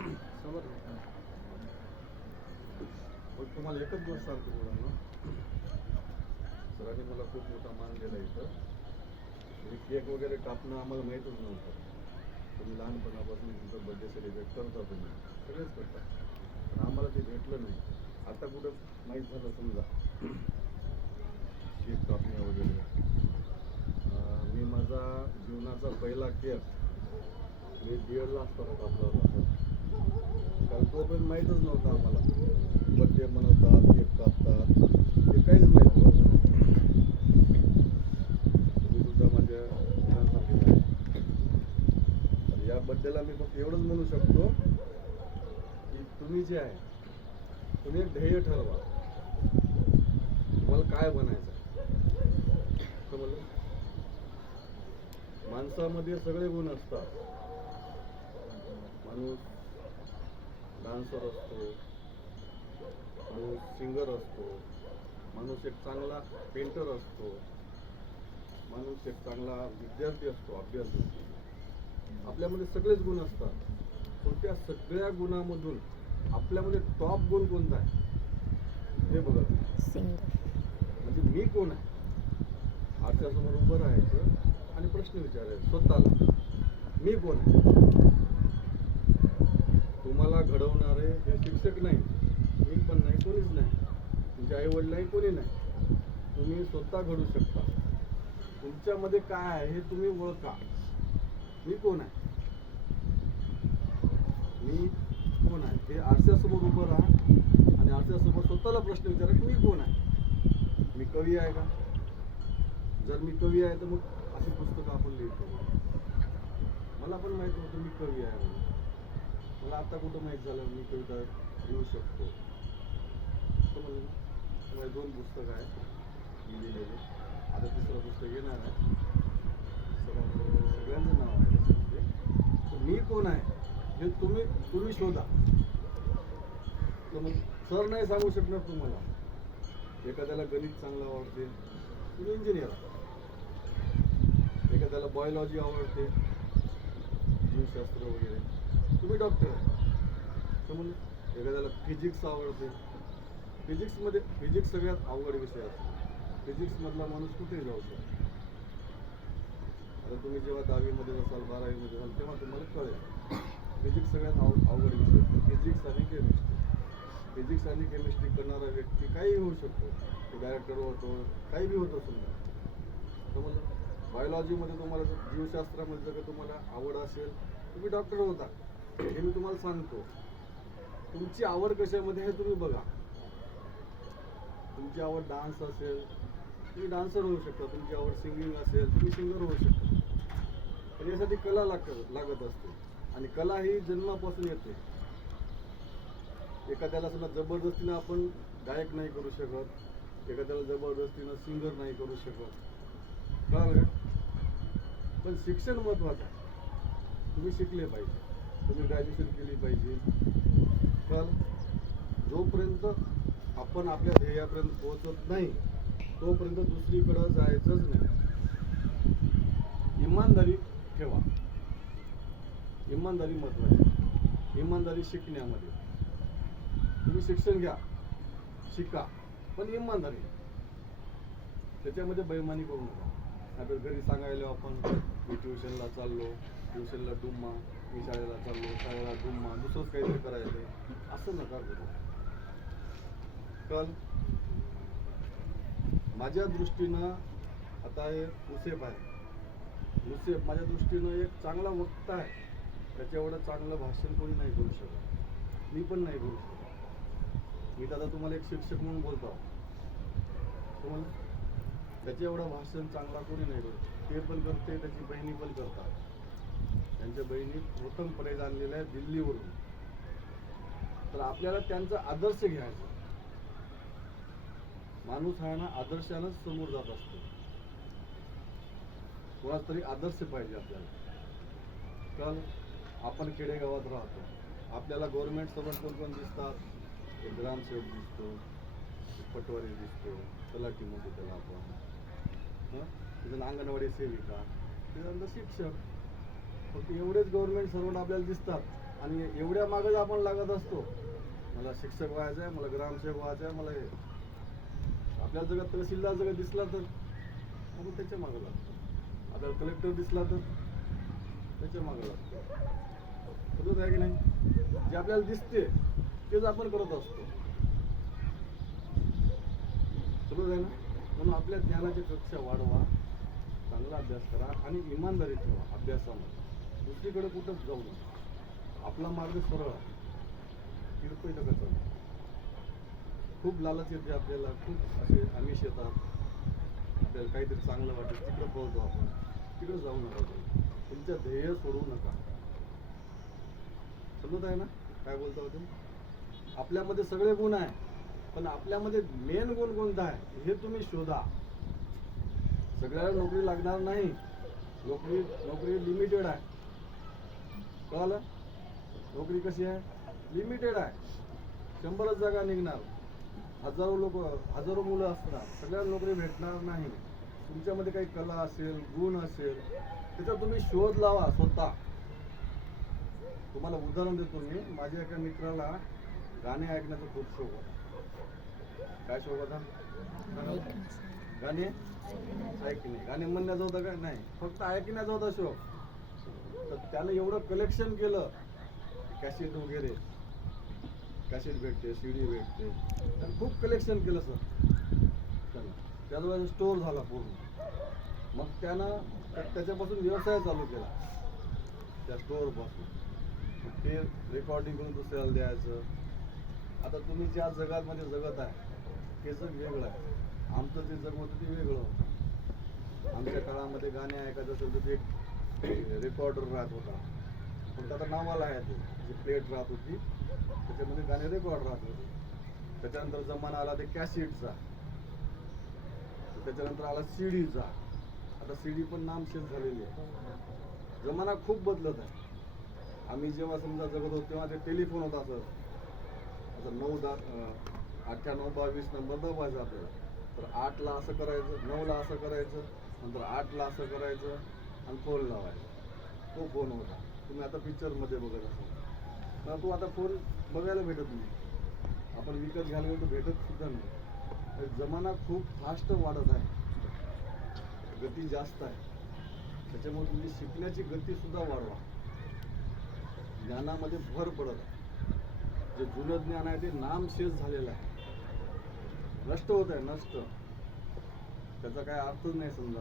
समोर तुम्हाला एकच गोष्ट सांगतो मुलांना. सरांनी मला खूप मोठा मान दिला इथं. केक वगैरे कापणं आम्हाला माहीतच नव्हतं. तुम्ही लहानपणापासून तुमचं बर्थडे सेलिब्रेट करता तुम्ही. सगळेच करता. पण आम्हाला ते भेटलं नाही. आता कुठं माहीत झालं समजा. केक कापणे वगैरे. मी माझा जीवनाचा पहिला केक. मी बिअरला असताना कापला होता कारण तोपर्यंत माहीतच नव्हतं आम्हाला. बड्डे मनवतात केक कापतात. ते काहीच माहीत नव्हतं. तुम्ही सुद्धा माझ्या मुलांसारखेच तर या बड्डेला मी फक्त एवढंच म्हणू शकतो की तुम्ही जे आहे तुम्ही एक ध्येय ठरवा. तुम्हाला काय बनायचं माणसामध्ये सगळे गुण असतात. माणूस डान्सर असतो माणूस सिंगर असतो माणूस एक चांगला पेंटर असतो माणूस एक चांगला विद्यार्थी असतो अभ्यास आपल्यामध्ये सगळेच गुण असतात पण त्या सगळ्या गुणामधून आपल्यामध्ये टॉप गुण कोणता आहे? हे बघा. सिंगर म्हणजे मी कोण आहे? आरशासमोर उभं राहायचं आणि प्रश्न विचारायचे. स्वतःला. मी कोण आहे? तुम्हाला घडवणारे हे शिक्षक नाही मी पण नाही कोणीच नाही. तुमचे आई वडील कोणी नाही. तुम्ही स्वतः घडू शकता. तुमच्यामध्ये काय आहे हे तुम्ही ओळखा. मी कोण आहे? मी कोण आहे? हे आरशासमोर उभं राहा आणि आरशासमोर स्वतःला प्रश्न विचारा की मी कोण आहे? मी कवी आहे का? जर मी कवी आहे तर मग अशी पुस्तकं आपण लिहितो. मला पण माहिती होतं मी कवी आहे म्हणून. मला आता कुठं माहीत झालं मी कविता लिहू शकतो. म्हणजे माझे दोन पुस्तकं आहेत. मी लिहिलेले. आता तिसरं पुस्तक येणार आहे. सगळ्यांचं नाव आहे त्याच्यामध्ये. मी कोण आहे? हे तुम्ही तुम्ही शोधा. तर मग सर नाही सांगू शकणार तुम्हाला. एखाद्याला गणित चांगलं आवडते तुम्ही इंजिनियर एखाद्याला बायोलॉजी आवडते जीवशास्त्र वगैरे. तुम्ही डॉक्टर म्हणून एखाद्याला फिजिक्स आवडते. फिजिक्समध्ये फिजिक्स सगळ्यात अवघड विषय असतो. फिजिक्समधला माणूस कुठेही जाऊ शकतो. आता तुम्ही जेव्हा दहावीमध्ये असाल बारावीमध्ये असाल तेव्हा तुम्हाला कळेल. फिजिक्स सगळ्यात अव अवघड विषय असतो. फिजिक्स आणि केमिस्ट्री फिजिक्स आणि केमिस्ट्री करणारा व्यक्ती काही होऊ शकतो. तो डायरेक्टर होतो काही बी होतो समजा समजलं? बायोलॉजीमध्ये तुम्हाला जीवशास्त्रामध्ये जर का तुम्हाला आवड असेल तुम्ही डॉक्टर होता. हे मी तुम्हाला सांगतो. तुमची आवड कशामध्ये हे तुम्ही बघा. तुमची आवड डान्स असेल तुम्ही डान्सर होऊ शकता. तुमची आवड सिंगिंग असेल तुम्ही सिंगर होऊ शकता. पण यासाठी कला लागत लागत असते. आणि कला ही जन्मापासून येते. एखाद्याला समजा जबरदस्तीनं आपण गायक नाही करू शकत एखाद्याला जबरदस्तीनं सिंगर नाही करू शकत. कळालं का? पण शिक्षण महत्वाचं आहे. तुम्ही शिकले पाहिजे. तुम्ही ग्रॅज्युएशन केली पाहिजे. पण जोपर्यंत आपण आपल्या ध्येयापर्यंत पोहोचत नाही तोपर्यंत दुसरीकडं जायचंच नाही. इमानदारी ठेवा. इमानदारी महत्वाची इमानदारी शिकण्यामध्ये. तुम्ही शिक्षण घ्या शिका पण इमानदारी त्याच्यामध्ये बैमानी करू नका. आता घरी सांगायला आपण मी ट्युशनला चाललो. दिवसेला डुम्मा मी शाळेला चाललो शाळेला डुम्मा दुसरंच काहीतरी करायचं. असं नका करू कल माझ्या दृष्टीनं आता हे मुसेफ आहे. मुसेफ माझ्या दृष्टीनं एक चांगला वक्ता आहे. त्याच्या एवढं चांगलं भाषण कोणी नाही करू शकत. मी पण नाही करू शकत. मी तर आता तुम्हाला एक शिक्षक म्हणून बोलतो तुम्हाला त्याच्या एवढं भाषण चांगला कोणी नाही करू ते पण करते त्याची बहिणी पण करतात. त्यांच्या बहिणी प्रथम प्रथमपणे आणलेल्या आहे दिल्लीवरून. तर आपल्याला त्यांचा आदर्श घ्यायचा. माणूस हा ना आदर्शानंच समोर जात असतो. कोणाच तरी आदर्श पाहिजे आपल्याला. काल आपण खेडेगावात राहतो. आपल्याला गव्हर्नमेंट सर्वंट कोण कोण दिसतात? एक ग्रामसेवक दिसतो पटवारी दिसतो तलाठी म्हणतो त्याला आपण हं? अंगणवाडी सेविका तिथं शिक्षक एवढेच गव्हर्नमेंट सर्वंट आपल्याला दिसतात आणि एवढ्या मागं आपण लागत असतो मला शिक्षक व्हायचं आहे मला ग्रामसेवक व्हायचं आहे मला हे. आपल्या जगात तहसीलदार जगत दिसला तर आपण त्याच्या मागं लागतो. आपल्याला कलेक्टर दिसला तर त्याच्या मागं लागतो. खरंच आहे की नाही? जे आपल्याला दिसते तेच आपण करत असतो. खरंच आहे ना? म्हणून आपल्या ज्ञानाची कक्षा वाढवा चांगला अभ्यास करा आणि इमानदारी ठेवा अभ्यासामध्ये. दुसरीकडे कुठंच जाऊ नका आपला मार्ग सरळ आहे. किरकोळ नका चालू खूप लालच येते आपल्याला खूप असे आमिष येतात. आपल्याला काहीतरी चांगलं वाटेल तिकडं पळतो आपण. तिकडं जाऊ नका तुम्ही. तुमचं ध्येय सोडू नका. समजत आहे ना काय बोलता होते आपल्यामध्ये सगळे गुण आहे पण आपल्यामध्ये मेन गुण कोणता आहे हे तुम्ही शोधा. सगळ्याला नोकरी लागणार नाही. नोकरी नोकरी लिमिटेड आहे. कळालं? नोकरी कशी आहे? लिमिटेड आहे. शंभरच जागा निघणार. हजारो लोक हजारो मुलं असणार. सगळ्यांना नोकरी भेटणार नाही. तुमच्यामध्ये काही कला असेल गुण असेल त्याचा तुम्ही शोध लावा स्वतः. तुम्हाला उदाहरण देतो मी. माझ्या एका मित्राला गाणे ऐकण्याचा खूप शौक होता काय शौक होता गाणे? ऐकणे. गाणे म्हणण्याचा होता का? नाही. फक्त ऐकण्याचा होता शौक. तर त्यानं एवढं कलेक्शन केलं. कॅसेट वगैरे. कॅसेट भेटते सीडी भेटते. त्यानं खूप कलेक्शन केलं सर त्यानं त्याजवळ स्टोर झाला पूर्ण. मग त्यानं त्याच्यापासून व्यवसाय चालू केला. त्या स्टोअरपासून ते रेकॉर्डिंग करून दुसऱ्याला द्यायचं. आता तुम्ही ज्या जगामध्ये जगत आहे ते जग वेगळं आहे. आमचं जे जग होतं ते वेगळं होतं. आमच्या काळामध्ये गाणे ऐकायचं असेल तर ते रेकॉर्डर राहत होता. पण त्याचं नावाला आहे ते जी प्लेट राहत होती. त्याच्यामध्ये गाणे रेकॉर्ड राहत होते. त्याच्यानंतर जमाना आला ते कॅसेटचा त्याच्यानंतर आला सीडीचा आता सीडी पण नामशेष झालेली आहे. जमाना खूप बदलत आहे. आम्ही जेव्हा समजा जगत होतो तेव्हा ते टेलिफोन होता असं आता नऊ दा अठ्ठ्याण्णव बावीस नंबर दबायचा आपल्याला. तर आठला असं करायचं नऊला असं करायचं नंतर आठला असं करायचं. आणि फोन लावायचा. तो फोन होता. तुम्ही आता पिक्चरमध्ये बघत असाल. तर तो आता फोन बघायला भेटत नाही. आपण विकत घ्यायला तो तर भेटत सुद्धा नाही. जमाना खूप फास्ट वाढत आहे. गती जास्त आहे. त्याच्यामुळे तुमची शिकण्याची गतीसुद्धा वाढवा. ज्ञानामध्ये भर पडत आहे. जे जुनं ज्ञान आहे ते नामशेष झालेलं आहे. नष्ट होत आहे नष्ट. त्याचा काय अर्थच नाही समजा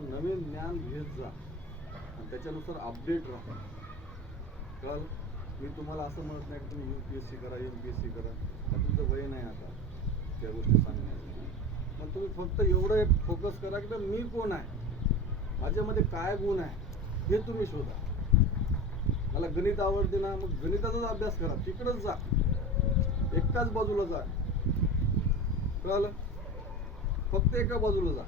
नवीन ज्ञान घेत जा. आणि त्याच्यानुसार अपडेट राहा. कळ मी तुम्हाला असं म्हणत नाही की तुम्ही यू पी एस सी करा एम पी एस सी करा. का तुमचं वय नाही आता. त्या गोष्टी सांगण्याची मग तुम्ही फक्त एवढं एक फोकस करा की मी कोण आहे? माझ्यामध्ये काय गुण आहे? हे तुम्ही शोधा. मला गणित आवडते ना मग गणिताचाच अभ्यास करा. तिकडंच जा. एकाच बाजूला जा. कळलं? फक्त एका बाजूला जा.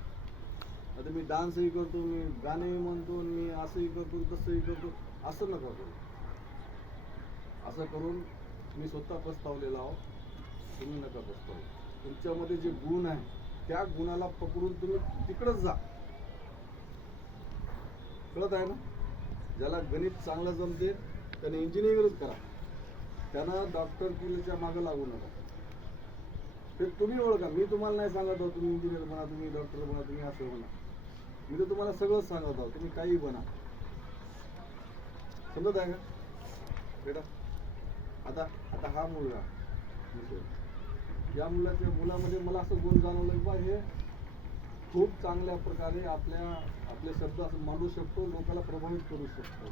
आता मी डान्सही करतो मी गाणेही म्हणतो मी असंही करतो तसंही करतो असं नका करू. असं करून मी स्वतः पस्तावलेला आहो. तुम्ही नका पस्तावू. तुमच्यामध्ये जे गुण आहे त्या गुणाला पकडून तुम्ही तिकडंच जा. कळत आहे ना? ज्याला गणित चांगलं जमते त्याने इंजिनिअरिंगच करा. त्यांना डॉक्टर किलीच्या मागं लागू नका. ते तुम्ही ओळखा. मी तुम्हाला नाही सांगत तुम्ही इंजिनियर बना तुम्ही डॉक्टर बना तुम्ही असं म्हणा. मी तर तुम्हाला सगळंच सांगत आहोत तुम्ही काही बना. समजत आहे का? बेटा आता आता हा मुलगा. या मुलाच्या मुलामध्ये मला असं गुण जाणवलं की बा हे खूप चांगल्या प्रकारे आपल्या आपले शब्द असं मांडू शकतो लोकांना प्रभावित करू शकतो.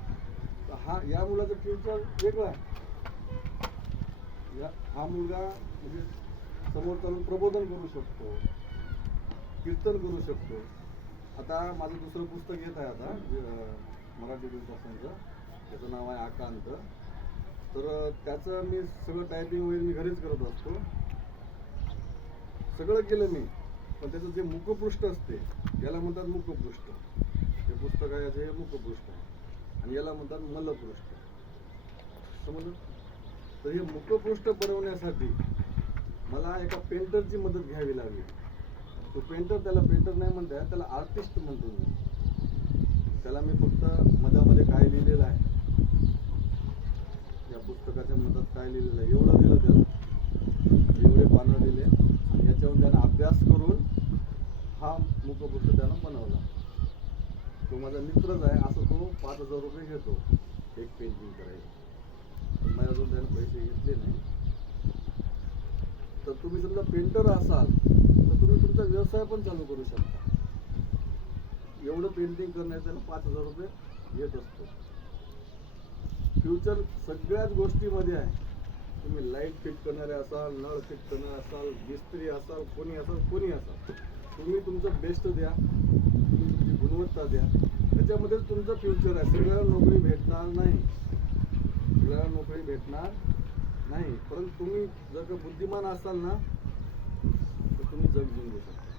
तर हा या मुलाचं फ्युचर वेगळं आहे. या हा मुलगा म्हणजे समोर चालून प्रबोधन करू शकतो कीर्तन करू शकतो. आता माझं दुसरं पुस्तक येत आहे आता मराठी दिवसांचं त्याचं नाव आहे आकांत. तर त्याचं मी सगळं टायपिंग वगैरे मी घरीच करत असतो. सगळं केलं मी. पण त्याचं जे मुखपृष्ठ असते याला म्हणतात मुखपृष्ठ. हे पुस्तक आहे याचं हे मुखपृष्ठ आहे. आणि याला म्हणतात मलपृष्ठ. समजलं? तर हे मुखपृष्ठ बनवण्यासाठी मला एका पेंटरची मदत घ्यावी लागली. तो पेंटर त्याला पेंटर नाही म्हणताय त्याला आर्टिस्ट म्हणतो मी. त्याला मी फक्त मधामध्ये काय लिहिलेलं आहे. या पुस्तकाच्या मधात काय लिहिलेलं आहे एवढं दिलं त्याला. एवढे पानं दिले. आणि याच्यावर त्यानं अभ्यास करून हा मुखपृष्ठ त्यानं बनवला. तो माझा मित्रच आहे असं तो पाच हजार रुपये घेतो एक पेंटिंग करायला. पण माझ्याजवळ त्याने पैसे घेतले नाही. तर तुम्ही समजा पेंटर असाल तुमचा व्यवसाय पण चालू करू शकता. एवढं पेंटिंग करण्याचं पाच हजार रुपये येत असतो. फ्युचर सगळ्याच गोष्टीमध्ये आहे. तुम्ही लाइट फिट करणारे असाल नळ फिट करणारे असाल मिस्त्री असाल कोणी असाल कोणी असाल तुम्ही तुमचं बेस्ट द्या. तुमची गुणवत्ता द्या. त्याच्यामध्येच तुमचं फ्युचर आहे. सगळ्याला नोकरी भेटणार नाही. सगळ्याला नोकरी भेटणार नाही. परंतु तुम्ही जर का बुद्धिमान असाल ना तुम्ही जग जिंकू शकता.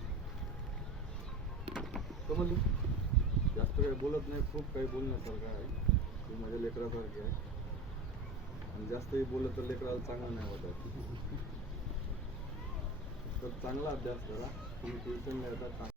समजलं म्हणजे जास्त काही बोलत नाही खूप काही बोलण्यासारखं आहे. तुम्ही माझ्या लेकरासारखे आहे. आणि जास्तही बोलत तर लेकराला चांगलं नाही वाटत. तर चांगला अभ्यास करा. तुम्ही ट्युशनला येतात